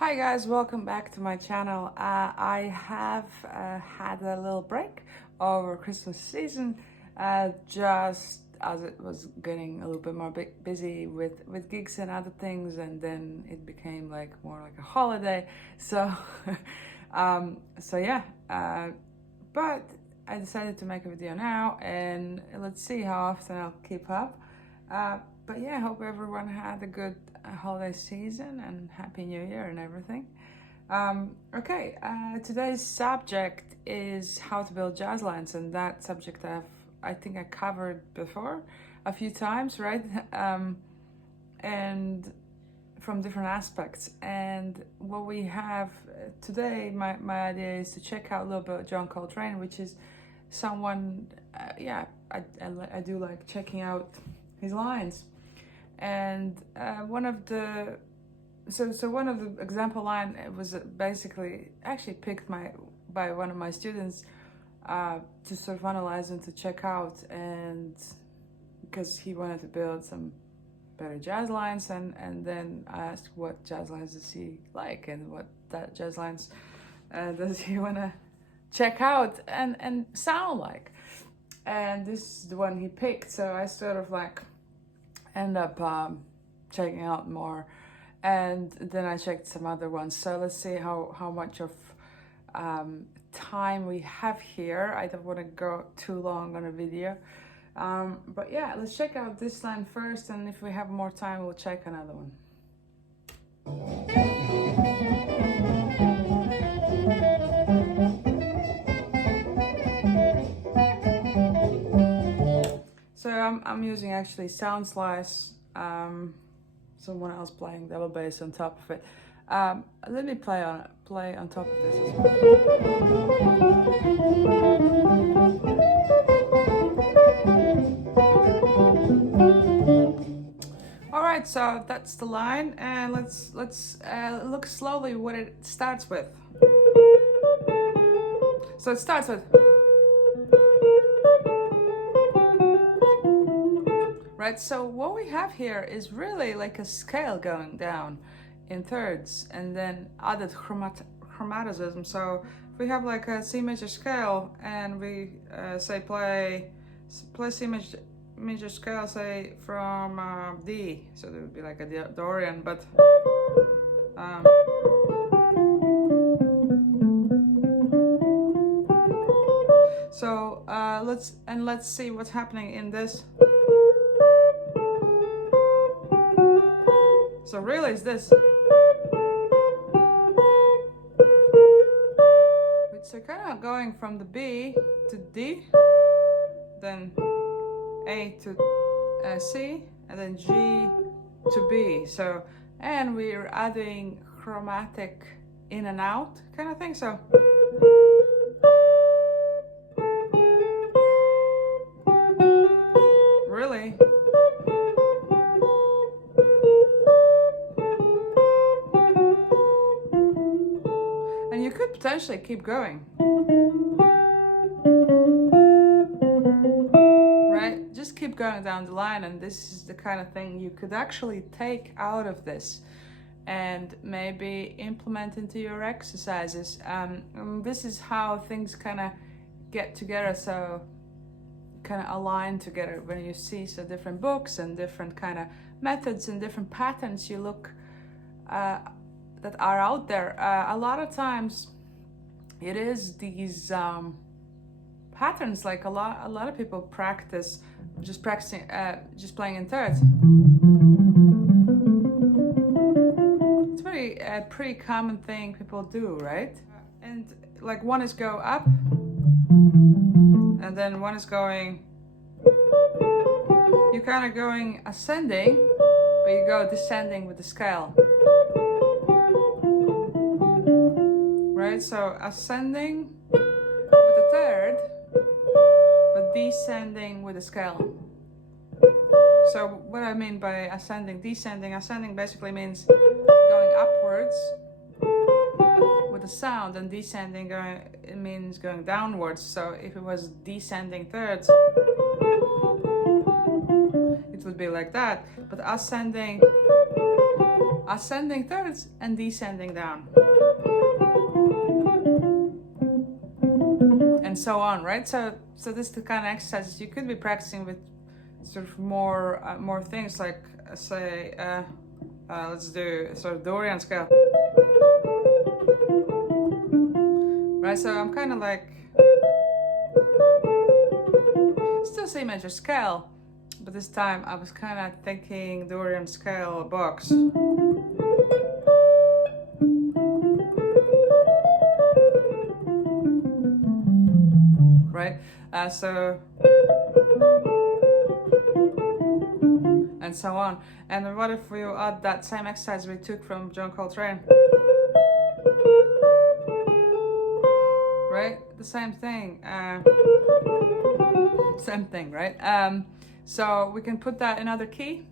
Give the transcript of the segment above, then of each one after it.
Hi guys, welcome back to my channel. I have had a little break over Christmas season, just as it was getting a little bit more busy with gigs and other things, and then it became like more like a holiday. So, yeah. But I decided to make a video now, and let's see how often I'll keep up. But yeah, I hope everyone had a good holiday season and Happy New Year and everything. Today's subject is how to build jazz lines, and that subject I think I covered before a few times, right? And from different aspects. And what we have today, my idea is to check out a little bit of John Coltrane, which is someone, I do like checking out his lines. And one of the example line was basically actually picked by one of my students to sort of analyze and to check out, and because he wanted to build some better jazz lines, and then I asked what jazz lines does he like and what that jazz lines does he want to check out and sound like, and this is the one he picked. So I sort of like end up checking out more, and then I checked some other ones. So let's see how much of time we have here. I don't want to go too long on a video, but yeah, let's check out this line first, and if we have more time we'll check another one. So I'm using actually Sound Slice, someone else playing double bass on top of it. Let me play on top of this as well. All right, so that's the line, and let's look slowly what it starts with. So it starts with. Right, so what we have here is really like a scale going down in thirds, and then added chromaticism. So if we have like a C major scale, and we say play C major scale, say from D, so there would be like a Dorian, but so let's see what's happening in this. So really it's this. So kind of going from the B to D, then A to C, and then G to B. So, and we're adding chromatic in and out kind of thing. So. Really. And you could potentially keep going. Right? Just keep going down the line, and this is the kind of thing you could actually take out of this and maybe implement into your exercises. This is how things kind of get together, so kind of align together when you see so different books and different kind of methods and different patterns you look that are out there. A lot of times it is these patterns, like a lot of people practice just playing in thirds. It's a pretty common thing people do, right? And like one is go up, and then one is going, you're kind of going ascending, but you go descending with the scale. Right, so ascending with the third, but descending with the scale. So what I mean by ascending basically means going upwards with the sound, and descending it means going downwards. So if it was descending thirds, it would be like that, but ascending ascending thirds and descending down. And so on, right? So this is the kind of exercises you could be practicing with sort of more things, like say, let's do sort of Dorian scale. Right, so I'm kind of like, still C major scale, but this time I was kind of thinking Dorian scale box. Right, so, and so on. And what if we add that same exercise we took from John Coltrane? Right, the same thing, right? So we can put that in other key.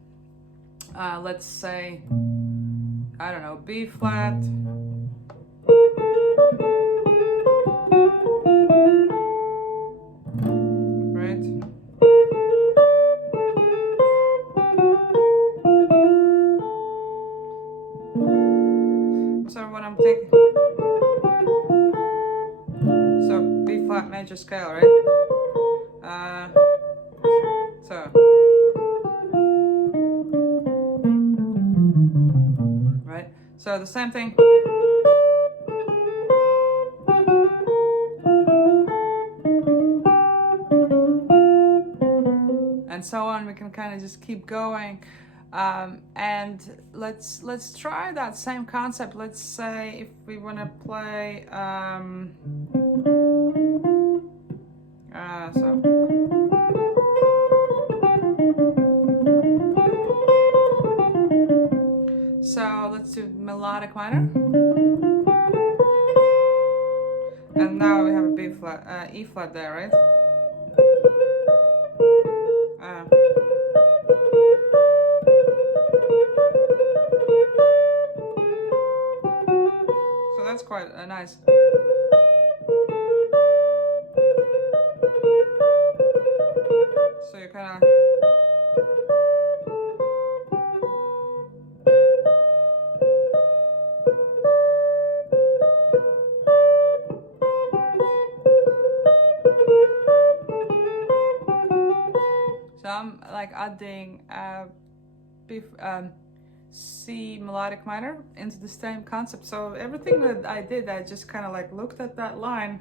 Let's say, I don't know, B flat, right? So what I'm thinking, so B flat major scale, right? So, right? So the same thing. And so on. We can kind of just keep going. And let's try that same concept. Let's say if we want to play so let's do melodic minor, and now we have a B flat, E flat there, right? So that's quite nice. So you kind of so I'm like adding C melodic minor into the same concept. So everything that I did, I just kind of like looked at that line.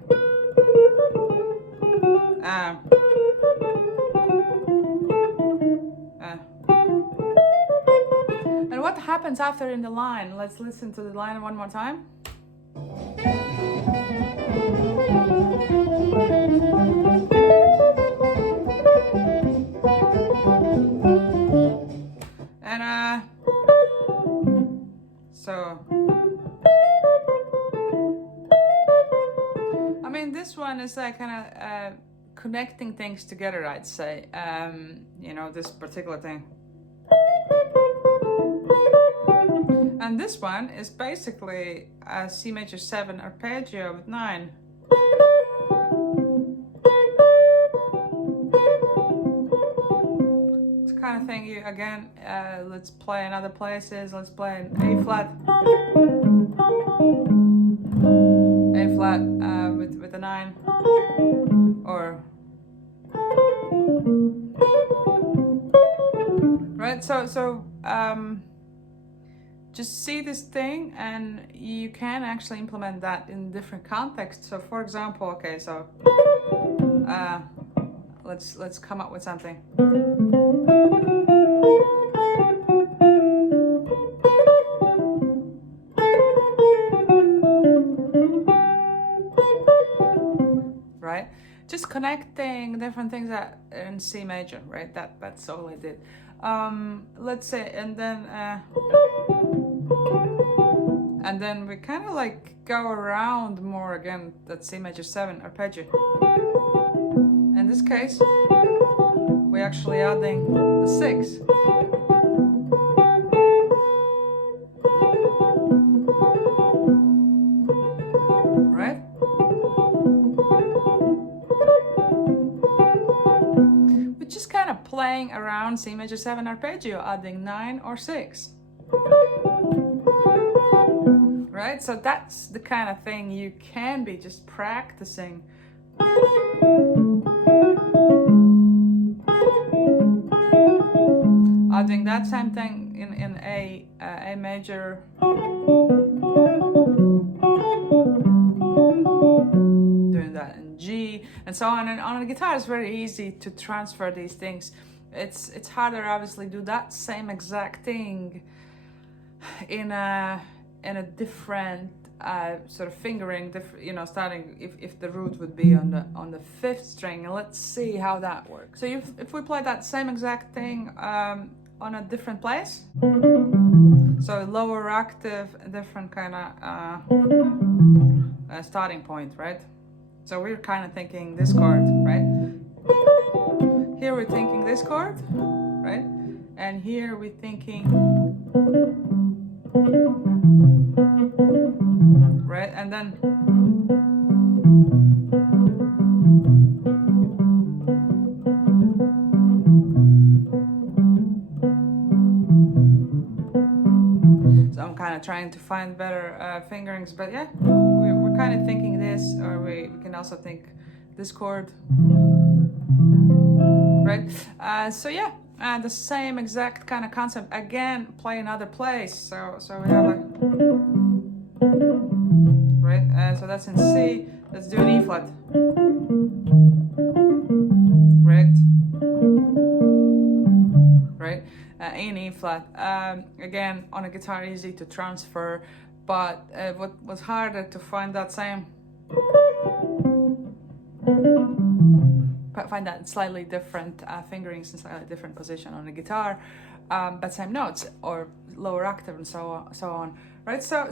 And what happens after in the line? Let's listen to the line one more time. And so I mean, this one is like kind of connecting things together, I'd say. You know, this particular thing. And this one is basically a C major 7 arpeggio with 9. It's the kind of thing you, again, let's play in other places. Let's play in A flat. A flat with a 9. Or, right, so just see this thing, and you can actually implement that in different contexts. So for example, okay, so let's come up with something. Right? Just connecting different things that in C major, right? That's all I did. Let's say, and then we kind of like go around more again, that C major 7 arpeggio. In this case, we're actually adding the 6. Right? We're just kind of playing around C major 7 arpeggio, adding 9 or 6. right? So that's the kind of thing you can be just practicing. Doing that same thing in A major. Doing that in G, and so on. And on the guitar, it's very easy to transfer these things. It's harder, obviously, do that same exact thing in a different sort of fingering, you know, starting if the root would be on the 5th string. And let's see how that works. So if we play that same exact thing on a different place, so lower octave, different kind of starting point, right? So we're kind of thinking this chord, right? Here we're thinking this chord, right? And here we're thinking, right? And then so I'm kind of trying to find better fingerings, but yeah, we're kind of thinking this, or we can also think this chord, right? So yeah, the same exact kind of concept. Again, play another place. So we have like, right? So that's in C. Let's do an E flat, right? Right? A and E flat. Again, on a guitar, easy to transfer, but what was harder to find that same, find that slightly different fingerings in slightly different position on the guitar, but same notes or lower octave and so on, right? So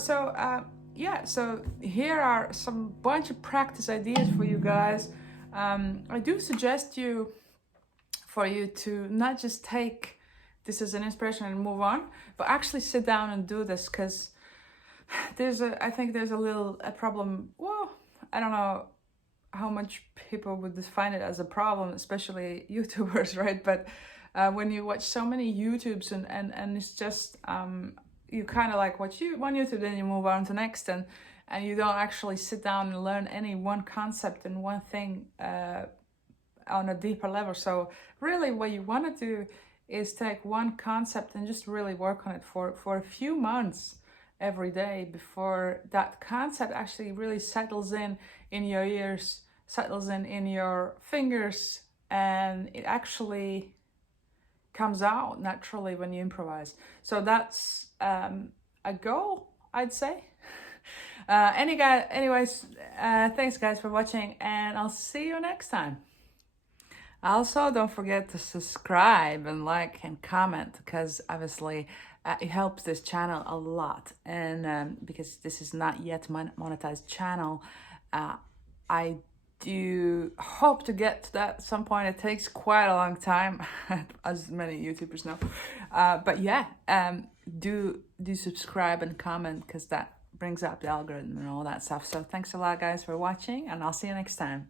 yeah, so here are some bunch of practice ideas for you guys. I do suggest for you to not just take this as an inspiration and move on, but actually sit down and do this, because I think there's a problem. Well, I don't know how much people would define it as a problem, especially YouTubers, right? But when you watch so many YouTubes and it's just you kind of like watch one YouTube, then you move on to next, and you don't actually sit down and learn any one concept and one thing on a deeper level. So really what you want to do is take one concept and just really work on it for a few months every day before that concept actually really settles in your ears, settles in your fingers, and it actually comes out naturally when you improvise. So that's a goal, I'd say. Anyways, thanks guys for watching, and I'll see you next time. Also, don't forget to subscribe and like and comment, because obviously it helps this channel a lot. And because this is not yet monetized channel, I do hope to get to that at some point. It takes quite a long time, as many YouTubers know. But yeah, do subscribe and comment, because that brings up the algorithm and all that stuff. So thanks a lot guys for watching, and I'll see you next time.